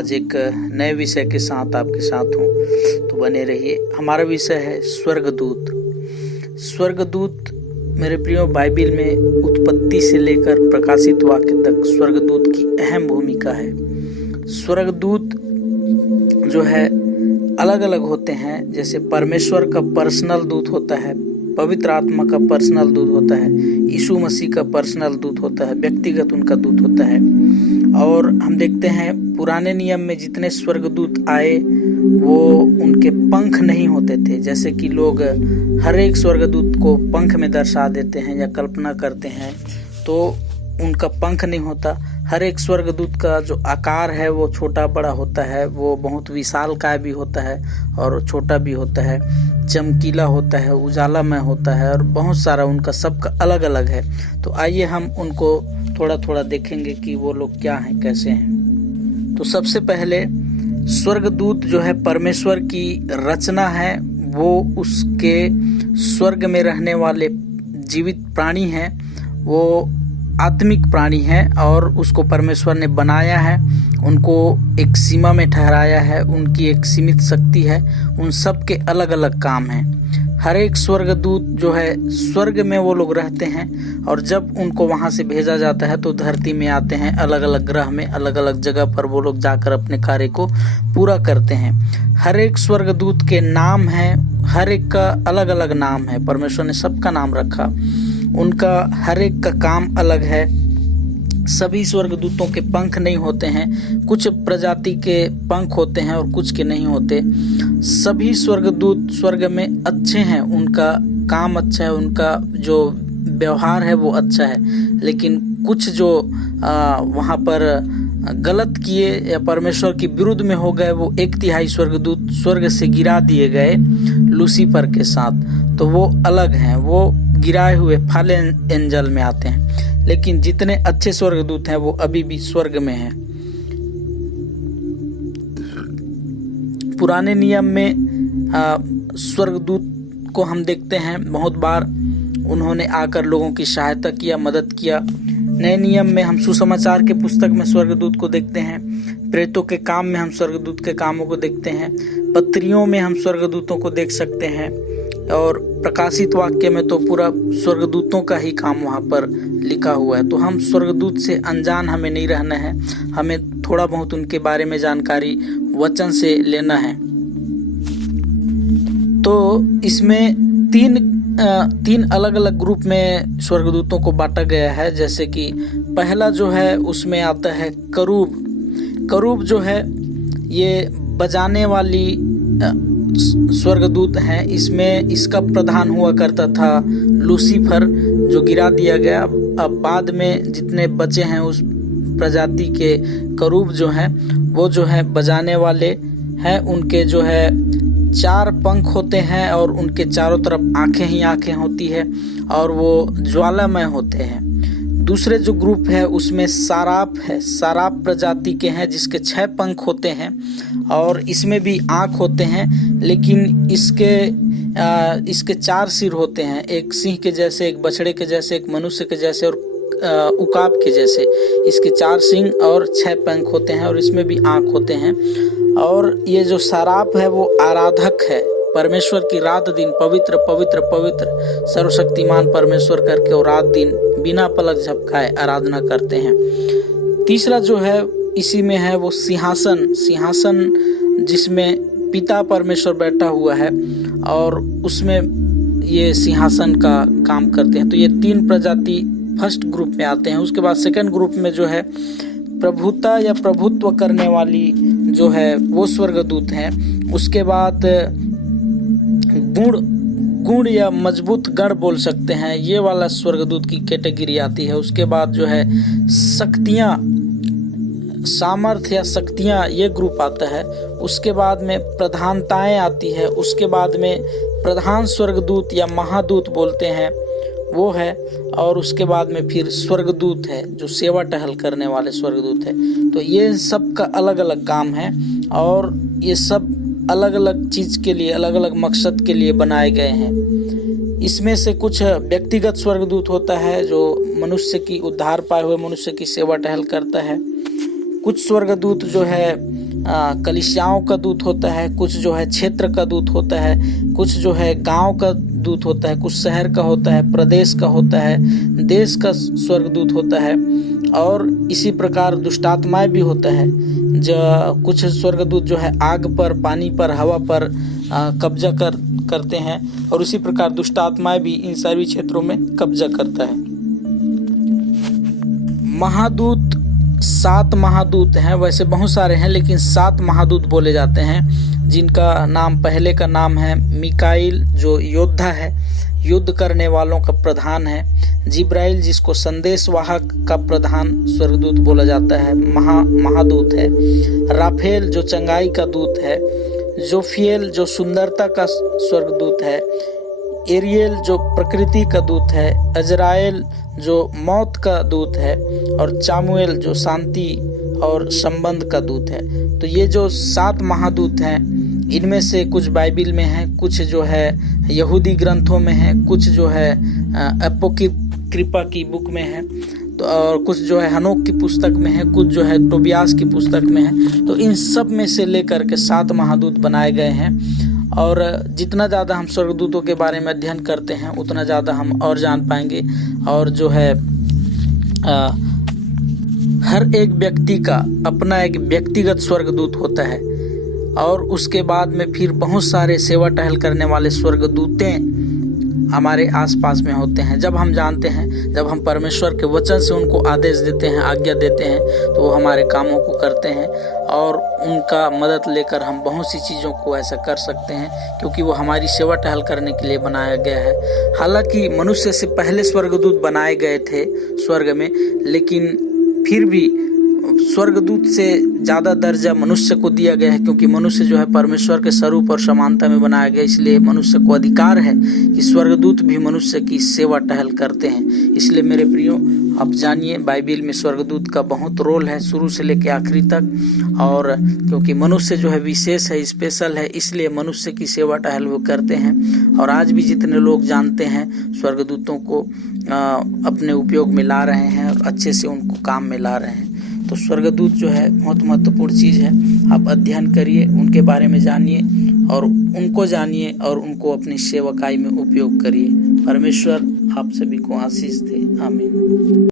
आज एक नए विषय के साथ आपके साथ हूँ, तो बने रहिए। हमारा विषय है स्वर्गदूत। स्वर्गदूत मेरे प्रियो, बाइबिल में उत्पत्ति से लेकर प्रकाशित वाक्य तक स्वर्गदूत की अहम भूमिका है। स्वर्गदूत जो है अलग अलग होते हैं, जैसे परमेश्वर का पर्सनल दूत होता है, पवित्र आत्मा का पर्सनल दूत होता है, यीशु मसीह का पर्सनल दूत होता है, व्यक्तिगत उनका दूत होता है। और हम देखते हैं पुराने नियम में जितने स्वर्गदूत आए वो उनके पंख नहीं होते थे, जैसे कि लोग हर एक स्वर्गदूत को पंख में दर्शा देते हैं या कल्पना करते हैं, तो उनका पंख नहीं होता। हर एक स्वर्गदूत का जो आकार है वो छोटा बड़ा होता है, वो बहुत विशालकाय भी होता है और छोटा भी होता है, चमकीला होता है, उजालामय होता है, और बहुत सारा उनका सबका अलग अलग है। तो आइए हम उनको थोड़ा थोड़ा देखेंगे कि वो लोग क्या हैं, कैसे हैं। तो सबसे पहले स्वर्गदूत जो है परमेश्वर की रचना है, वो उसके स्वर्ग में रहने वाले जीवित प्राणी हैं, वो आत्मिक प्राणी हैं और उसको परमेश्वर ने बनाया है, उनको एक सीमा में ठहराया है, उनकी एक सीमित शक्ति है, उन सब के अलग अलग काम हैं। हर एक स्वर्गदूत जो है स्वर्ग में वो लोग रहते हैं, और जब उनको वहाँ से भेजा जाता है तो धरती में आते हैं, अलग अलग ग्रह में अलग अलग जगह पर वो लोग जाकर अपने कार्य को पूरा करते हैं। हर एक स्वर्गदूत के नाम हैं, हर एक का अलग अलग नाम है, परमेश्वर ने सबका नाम रखा, उनका हर एक का काम अलग है। सभी स्वर्गदूतों के पंख नहीं होते हैं, कुछ प्रजाति के पंख होते हैं और कुछ के नहीं होते। सभी स्वर्गदूत स्वर्ग में अच्छे हैं, उनका काम अच्छा है, उनका जो व्यवहार है वो अच्छा है, लेकिन कुछ जो वहाँ पर गलत किए या परमेश्वर के विरुद्ध में हो गए, वो 1/3 स्वर्गदूत स्वर्ग से गिरा दिए गए लूसीफर के साथ, तो वो अलग हैं, वो गिराए हुए फॉलन एंजल में आते हैं। लेकिन जितने अच्छे स्वर्गदूत हैं वो अभी भी स्वर्ग में हैं। पुराने नियम में स्वर्गदूत को हम देखते हैं बहुत बार उन्होंने आकर लोगों की सहायता किया, मदद किया। नए नियम में हम सुसमाचार के पुस्तक में स्वर्गदूत को देखते हैं, प्रेतों के काम में हम स्वर्गदूत के कामों को देखते हैं, पत्रियों में हम स्वर्गदूतों को देख सकते हैं, और प्रकाशित वाक्य में तो पूरा स्वर्गदूतों का ही काम वहाँ पर लिखा हुआ है। तो हम स्वर्गदूत से अनजान हमें नहीं रहना है, हमें थोड़ा बहुत उनके बारे में जानकारी वचन से लेना है। तो इसमें तीन अलग अलग ग्रुप में स्वर्गदूतों को बांटा गया है। जैसे कि पहला जो है उसमें आता है करूब। करूब जो है ये बजाने वाली स्वर्गदूत हैं। इसमें इसका प्रधान हुआ करता था लूसीफर, जो गिरा दिया गया। अब बाद में जितने बचे हैं उस प्रजाति के करूब जो हैं वो जो है बजाने वाले हैं। उनके जो है 4 पंख होते हैं और उनके चारों तरफ आंखें ही आंखें होती है, और वो ज्वालामय होते हैं। दूसरे जो ग्रुप है उसमें साराप है, साराप प्रजाति के हैं, जिसके 6 पंख होते हैं और इसमें भी आँख होते हैं, लेकिन इसके 4 सिर होते हैं, एक सिंह के जैसे, एक बछड़े के जैसे, एक मनुष्य के जैसे और उकाब के जैसे। इसके 4 सिंह और 6 पंख होते हैं और इसमें भी आँख होते हैं। और ये जो साराप है वो आराधक है, परमेश्वर की रात दिन पवित्र पवित्र पवित्र सर्वशक्तिमान परमेश्वर करके और रात दिन बिना पलक झपकाए आराधना करते हैं। तीसरा जो है इसी में है वो सिंहासन, जिसमें पिता परमेश्वर बैठा हुआ है और उसमें ये सिंहासन का काम करते हैं। तो ये 3 प्रजाति फर्स्ट ग्रुप में आते हैं। उसके बाद सेकंड ग्रुप में जो है प्रभुता या प्रभुत्व करने वाली जो है वो स्वर्गदूत हैं। उसके बाद गुण या मजबूत गण बोल सकते हैं, ये वाला स्वर्गदूत की कैटेगरी आती है। उसके बाद जो है शक्तियाँ, सामर्थ्य या शक्तियाँ, ये ग्रुप आता है। उसके बाद में प्रधानताएं आती है। उसके बाद में प्रधान स्वर्गदूत या महादूत बोलते हैं वो है, और उसके बाद में फिर स्वर्गदूत है जो सेवा टहल करने वाले स्वर्गदूत है। तो ये सब का अलग अलग काम है और ये सब अलग अलग चीज के लिए, अलग अलग मकसद के लिए बनाए गए हैं। इसमें से कुछ व्यक्तिगत स्वर्गदूत होता है जो मनुष्य की, उद्धार पाए हुए मनुष्य की सेवा टहल करता है। कुछ स्वर्गदूत जो है कलिसियाओं का दूत होता है, कुछ जो है क्षेत्र का दूत होता है, कुछ जो है गांव का दूत होता है, कुछ शहर का होता है, प्रदेश का होता है, देश का स्वर्गदूत होता है। और इसी प्रकार दुष्टात्माएं भी होता है। जो कुछ स्वर्गदूत जो है आग पर, पानी पर, हवा पर कब्जा करते हैं, और उसी प्रकार दुष्टात्माएं भी इन सभी क्षेत्रों में कब्जा करता है। महादूत 7 महादूत हैं, वैसे बहुत सारे हैं लेकिन 7 महादूत बोले जाते हैं, जिनका नाम, पहले का नाम है मिकाईल जो योद्धा है, युद्ध करने वालों का प्रधान है। जिब्राइल जिसको संदेशवाहक का प्रधान स्वर्गदूत बोला जाता है, महादूत है। राफेल जो चंगाई का दूत है। जोफिएल जो सुंदरता का स्वर्गदूत है। एरियल जो प्रकृति का दूत है। अजराएल जो मौत का दूत है। और चामुएल जो शांति और संबंध का दूत है। तो ये जो 7 महादूत हैं, इनमें से कुछ बाइबिल में हैं, कुछ जो है यहूदी ग्रंथों में हैं, कुछ जो है अपोक्रिफा की बुक में है, तो और कुछ जो है हनोक की पुस्तक में है, कुछ जो है टोबियास की पुस्तक में है। तो इन सब में से लेकर के 7 महादूत बनाए गए हैं। और जितना ज़्यादा हम स्वर्गदूतों के बारे में अध्ययन करते हैं, उतना ज़्यादा हम और जान पाएंगे। और जो है हर एक व्यक्ति का अपना एक व्यक्तिगत स्वर्गदूत होता है, और उसके बाद में फिर बहुत सारे सेवा टहल करने वाले स्वर्गदूतें हमारे आसपास में होते हैं। जब हम जानते हैं, जब हम परमेश्वर के वचन से उनको आदेश देते हैं, आज्ञा देते हैं, तो वो हमारे कामों को करते हैं, और उनका मदद लेकर हम बहुत सी चीज़ों को ऐसा कर सकते हैं, क्योंकि वो हमारी सेवा टहल करने के लिए बनाया गया है। हालांकि मनुष्य से पहले स्वर्गदूत बनाए गए थे स्वर्ग में, लेकिन फिर भी स्वर्गदूत से ज़्यादा दर्जा मनुष्य को दिया गया है, क्योंकि मनुष्य जो है परमेश्वर के स्वरूप और समानता में बनाया गया, इसलिए मनुष्य को अधिकार है कि स्वर्गदूत भी मनुष्य की सेवा टहल करते हैं। इसलिए मेरे प्रियो, आप जानिए बाइबिल में स्वर्गदूत का बहुत रोल है, शुरू से लेकर आखिरी तक। और क्योंकि मनुष्य जो है विशेष है, स्पेशल है, इसलिए मनुष्य की सेवा टहल वो करते हैं। और आज भी जितने लोग जानते हैं स्वर्गदूतों को अपने उपयोग में ला रहे हैं और अच्छे से उनको काम में ला रहे हैं। तो स्वर्गदूत जो है बहुत महत्वपूर्ण चीज़ है। आप अध्ययन करिए, उनके बारे में जानिए और उनको जानिए और उनको अपनी सेवकाई में उपयोग करिए। परमेश्वर आप सभी को आशीष दे। आमीन।